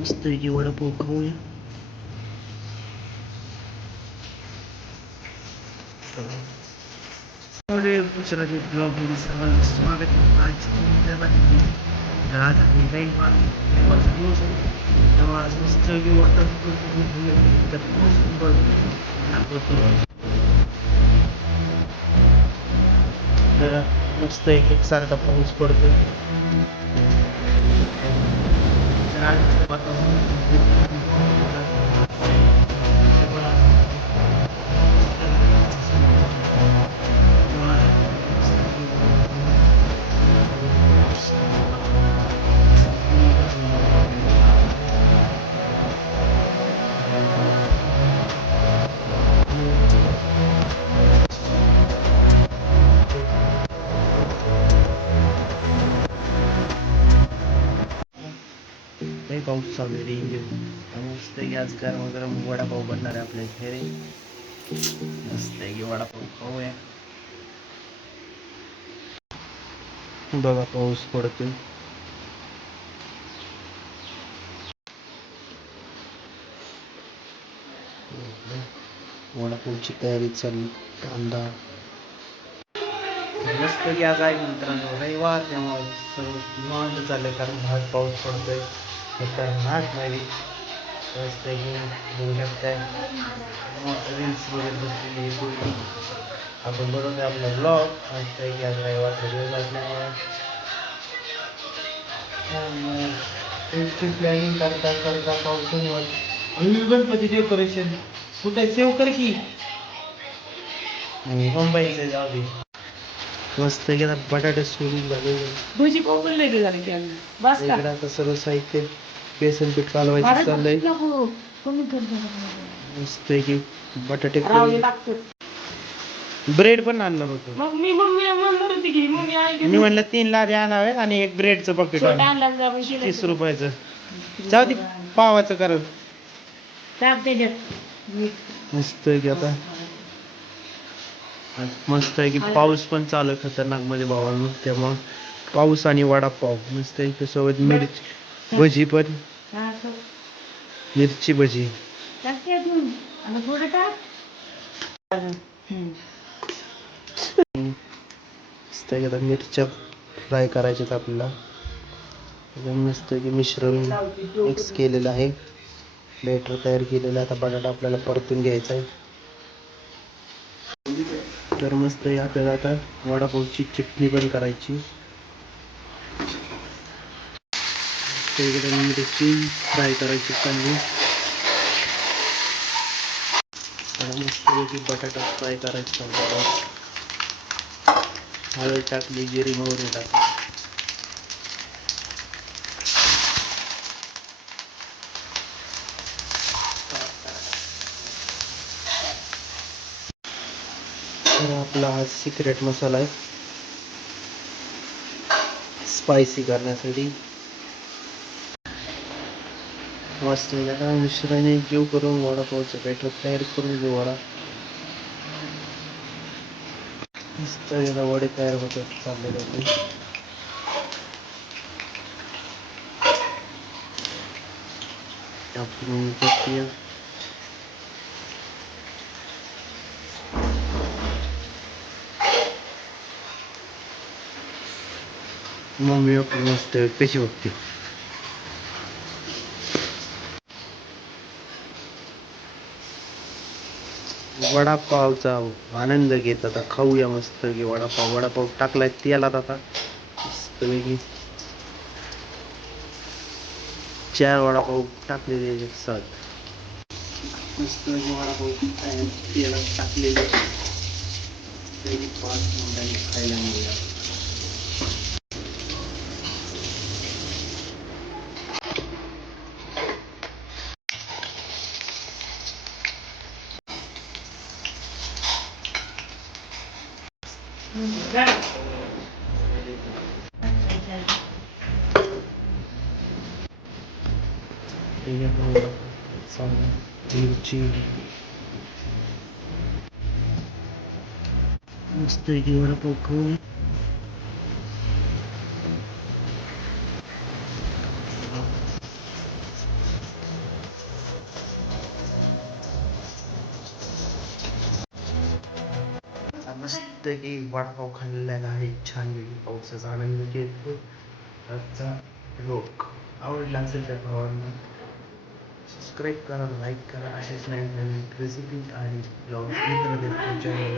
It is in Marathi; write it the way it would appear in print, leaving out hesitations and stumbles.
मस्त पैकी वडापाव खाऊया. दुसऱ्या ब्लॉग मध्ये सर्वांचं स्वागत. आज आम्ही रविवार देवाचा दिवस आहे. तेव्हा आज मस्त पैकी वडापाव मस्त एकसारखा पाऊस पडतो. नाही पाऊस चालू आहे. मस्त आज गरम गरम वडापाव बनणार आहे आपल्या घरी. मस्त वडापाव खाऊया. बघा पाऊस पडतोय. वडापावची तयारी चालली. कांदा मस्त आज आहे मित्रांनो रविवार, त्यामुळे सर्व निवांत चाललंय कारण बाहेर पाऊस पडतोय खतरनाक नाही. मस्त बघू शकताय रील्स वगैरे बसलेली आहे पूर्वी. आपण बनवतोय आपला ब्लॉग. मस्त आज रविवारचा दिवस असल्यामुळे प्लॅनिंग करता करता पाऊस आणि गणपती डेकोरेशन कुठे सेव कर की मुंबईचे जाऊ दे. मस्त गेला बटाटे सोडून झाले. भजी पावले झाले की इकडे आता सर्व साहित्य बेसन पीठ कालवायचं चाललंय. मस्त की बटाटे ब्रेड पण आणणार होतो. मी म्हणलं 3 लादी आणावे आणि एक ब्रेडचं पकेट 30 रुपयाचं. जाऊ दे पावाचं कर. मस्त की आता मस्त आहे की पाऊस पण चालू आहे खतरनाक मध्ये भावांनो. त्यामुळं पाऊस आणि वडापाव मस्त आहे. सोबत मिरची भजी पण, मिरची भजी. मिरच्या फ्राय करायच्यात आपल्याला. मस्त की मिश्रण मिक्स केलेलं आहे. बॅटर तयार केलेलं. आता बटाटा आपल्याला परतून घ्यायचा आहे. तर मस्त आपल्याला आता वडापावची चटणी पण करायची. मिरची फ्राय करायची चांगली. मस्त बटाटा फ्राय करायचा. हळद टाकली, जिरी मोहरी टाकली. आपला हा सिक्रेट मसाला आहे स्पायसी करण्यासाठी. मस्त मिश्रण जीव करून वडापावचं बॅटर तयार करून घेऊ. वडा मस्त वडे तयार होतात चाललेले होते. मम्मी मस्त कशी बघते. वडापावचा आनंद घेत आता खाऊया मस्त की वडापाव. वडापाव टाकलाय तेलात आता मस्त वेगळी 4 वडापाव टाकलेले एक साथ. मस्त वडापाव तेलात टाकलेले 5 मिनिटांनी खायला मिळूया. मिरची मस्त वडापाव खाऊ. मस्तपैकी वडापाव खाल्लेला आहे छानपैकी पावसाचा आनंद घेतो. आजचा रोग आवडला असेल तर भावांना सबस्क्राईब करा, लाईक करा. असेच नवीन नवीन रेसिपी आणि ब्लॉग मित्र चॅनल